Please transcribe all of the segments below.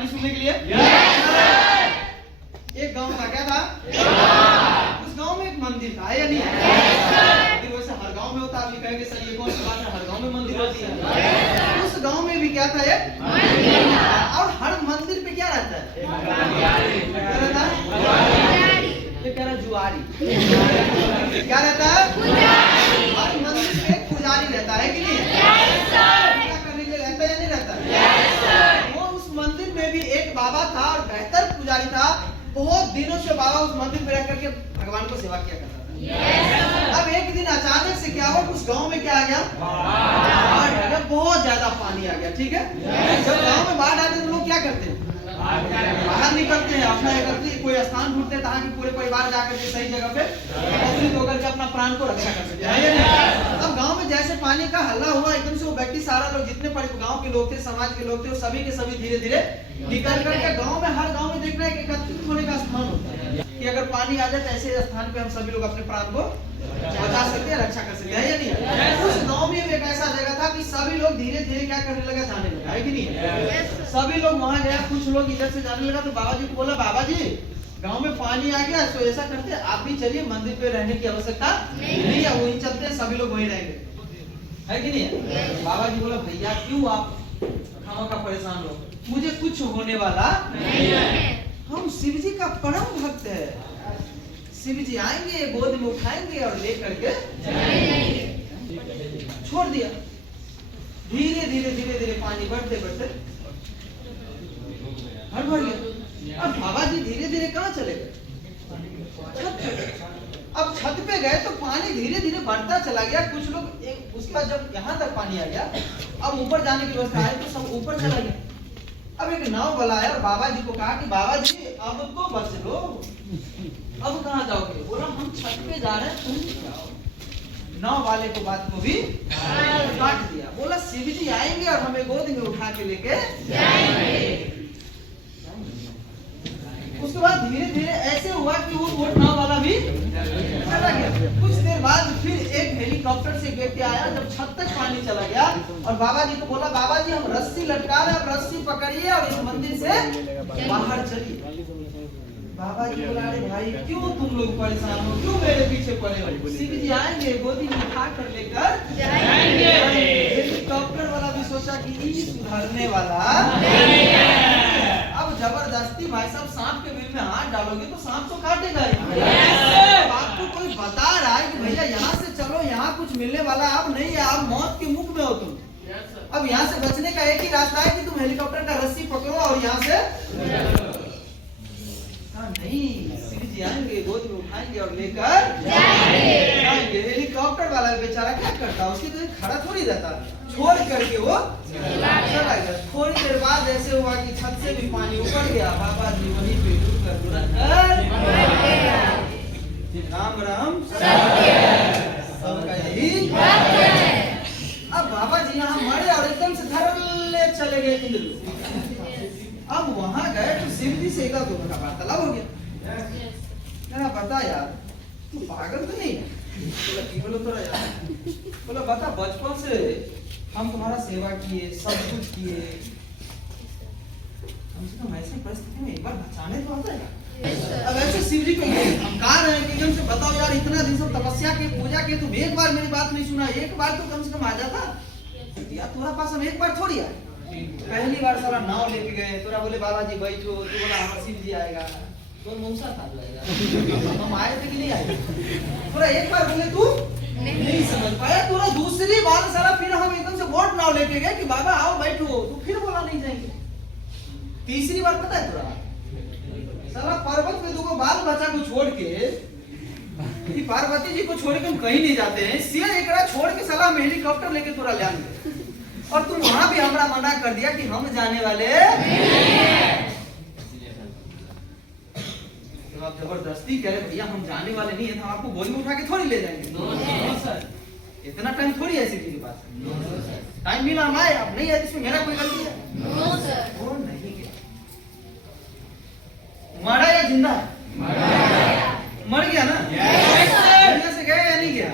कहानी सुनने के लिए? एक गांव था, क्या था? उस गांव में एक मंदिर था या नहीं? मंदिर वैसे हर गांव में होता है। अभी कहेंगे सर ये कौन सी बात है, हर गांव में मंदिर होती है। उस गांव में भी क्या था? एक मंदिर था। और हर मंदिर पे क्या रहता है? क्या रहता है? ये कह रहा जुआरी। क्या रहता है? हर मंदिर पे एक पुजारी रहता है कि नहीं? क्या करने के लिए रहता है या नहीं रहता? वो उस मंदिर में भी एक बाबा था और बेहतर पुजारी था। बहुत दिनों से बाबा उस मंदिर में रह करके भगवान को सेवा किया करता था। अब एक दिन अचानक से क्या हुआ, उस गांव में क्या आ गया? बाढ़ आ गया, बहुत ज्यादा पानी आ गया। ठीक है, जब गांव में बाढ़ आते तो लोग क्या करते हैं? बाहर निकलते हैं, अपना एकत्रित कोई स्थान ढूंढते हैं ताकि पूरे परिवार जाकर के सही जगह पे एकत्रित होकर के अपना प्राण को रक्षा कर सके। अब गांव में जैसे पानी का हल्ला हुआ, एकदम से वो व्यक्ति, सारा लोग जितने गांव के लोग थे, समाज के लोग थे, वो सभी के सभी धीरे धीरे निकल करके गांव में, हर गांव में देखना है कि एकत्रित होने का स्थान होता है कि अगर पानी आ जाए तो ऐसे स्थान पे हम सभी लोग अपने प्राण को बचा सकते हैं, रक्षा कर सकते हैं या नहीं? उस गांव में एक ऐसा जगह था कि सभी लोग धीरे धीरे क्या करने लगा, जाने लगा, है कि नहीं? सभी लोग वहां गया, कुछ लोग इधर से जाने लगा तो बाबा जी को बोला, बाबा जी गांव में पानी आ गया, तो ऐसा करते हैं आप भी चलिए, मंदिर पे रहने की आवश्यकता नहीं है, वहीं चलते हैं, सभी लोग वहीं रहेंगे, है कि नहीं? बाबा जी बोला, भैया क्यों आप खामखा परेशान हो, मुझे कुछ होने वाला नहीं है, हम शिव जी का परम भक्त है, शिव जी आएंगे, गोद में उठाएंगे और लेकर के छोड़ दिया। धीरे धीरे धीरे धीरे पानी बढ़ते बढ़ते भर गया। अब बाबा जी धीरे धीरे कहाँ चले गए? छत पे। अब छत पे गए तो पानी धीरे धीरे बढ़ता चला गया। कुछ लोग उसका जब यहाँ तक पानी आ गया, अब ऊपर जाने की व्यवस्था है तो सब ऊपर चला गया। अब एक नाव बुलाया और बाबा जी को कहा कि बाबा जी अब तो बच लो, अब कहाँ जाओगे? बोला हम छत पे जा रहे हैं, तुम जाओ। नाव वाले को बात को भी काट दिया। बोला शिव जी आएंगे और हमें गोद में उठा के लेके जाएंगे। उसके बाद धीरे धीरे ऐसे हुआ कि वो बोट नाव वाला भी चला गया। कुछ देर बाद फिर एक हेलीकॉप्टर से व्यक्ति आया, जब छत तक पानी चला गया और बाबा जी को बोला, बाबा जी हम रस्सी लटका रहे हैं, आप रस्सी पकड़िए और इस मंदिर से बाहर चलिए। बाबा जी बोला, अरे भाई क्यों तुम लोग परेशान हो, क्यों मेरे पीछे पड़े हो? शिव जी आएंगे, गोदी में उठा कर लेकर जाएंगे। हेलीकॉप्टर वाला भी सोचा कि ये सुधरने वाला नहीं है। अब जबरदस्ती भाई साहब सांप के बिल में हाथ डालोगे तो सांप तो काटेगा ही। आपको कोई बता रहा है कि भैया यहाँ से चलो, यहाँ कुछ मिलने वाला अब नहीं है, आप मौत के मुख में हो तुम। अब यहाँ से बचने का एक ही रास्ता है कि तुम हेलीकॉप्टर का रस्सी पकड़ो और यहाँ से नहीं, शिव जी आएंगे, गोद में उठाएंगे और लेकर जाएंगे। हेलीकॉप्टर वाला बेचारा क्या करता, उसकी तो खड़ा थोड़ी रहता, छोड़ करके वो चला गया। थोड़ी देर बाद ऐसे हुआ कि छत से भी पानी ऊपर गया, बाबा जी वहीं पे डूबकर राम राम सबका यही। अब बाबा जी यहाँ मरे और एकदम से धरल्ले चले गए इंद्र। अब वहां गए तो शिव जी से एक दोनों का वार्तालाप हो गया। बता यार तू पागल तो नहीं है? बोला की बोलो थोड़ा यार। बोला बता, बचपन से हम तुम्हारा सेवा किए, सब कुछ किए, कम से कम ऐसी परिस्थिति में एक बार बचाने तो आता है। अब ऐसे शिव जी को धमका रहे हैं कि एकदम से बताओ यार, इतना दिन सब तपस्या के, पूजा के, तुम एक बार मेरी बात नहीं सुना, एक बार तो कम से कम आ जाता यार, तुम्हारा पास हम एक बार थोड़ी आए। पहली बार सारा नाव लेके गए, तोरा बोले बाबा जी बैठो, तू बोला हाँ शिव जी आएगा, तो मौसा था हम आए थे कि नहीं आए? तोरा एक बार बोले तू नहीं समझ पाया, तोरा दूसरी बार सारा फिर हम एकदम से बोट नाव लेके गए कि बाबा आओ बैठो, तू फिर बोला नहीं जाएंगे। तीसरी बार पता है तोरा, सारा पर्वत पे तुमको बाल बच्चा को छोड़ के, पार्वती जी को छोड़ के हम कहीं नहीं जाते हैं, सिर्फ एकरा छोड़ के साला हम हेलीकॉप्टर लेके तोरा ले आएंगे और तुम वहां भी हमरा मना कर दिया कि हम जाने वाले नहीं हैं। तो आप जबरदस्ती कह रहे भैया हम जाने वाले नहीं है, तो हम आपको गोली में उठा के थोड़ी ले जाएंगे। नो सर, इतना टाइम थोड़ी है शिव जी के पास। टाइम मिला हम आए, अब नहीं है इसमें मेरा कोई गलती है? No sir. वो नहीं गया, मरा या जिंदा? मर गया ना? दुनिया से गया या नहीं गया?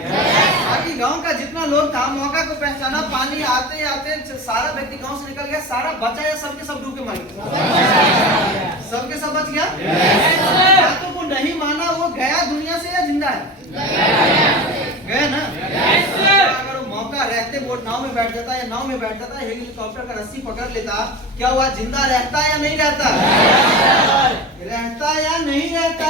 बाकी गांव का जितना लोग था, मौका को पहचाना, पानी आते आते सारा व्यक्ति गांव से निकल गया, सारा बचा या सबके सब डूब के मर गया? सबके सब बच गया? या तो वो नहीं माना, वो गया दुनिया से या जिंदा है? गया ना? अगर वो मौका रहते वो नाव में बैठ जाता, या नाव में बैठ जाता, हेलीकॉप्टर का रस्सी पकड़ लेता, क्या हुआ? जिंदा रहता या नहीं रहता? रहता या नहीं रहता?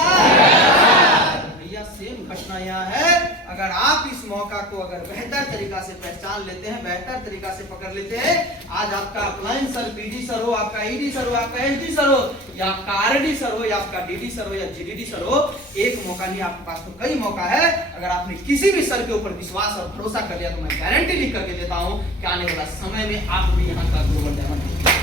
भैया सेम घटना यहाँ है। अगर आप इस मौका को अगर बेहतर तरीका से पहचान लेते हैं, बेहतर तरीका से पकड़ लेते हैं, आज आपका अपलाइन सर, पीडी सर हो, आपका ईडी सर हो, आपका एसडी सर हो, या आपका आरडी सर हो, या आपका डीडी सर हो, या जीडीडी सर हो, एक मौका नहीं, आपके पास तो कई मौका है। अगर आपने किसी भी सर के ऊपर विश्वास और भरोसा कर लिया तो मैं गारंटी लिख करके देता हूं कि आने वाला समय में आप भी यहाँ का ग्लोबल डायमंड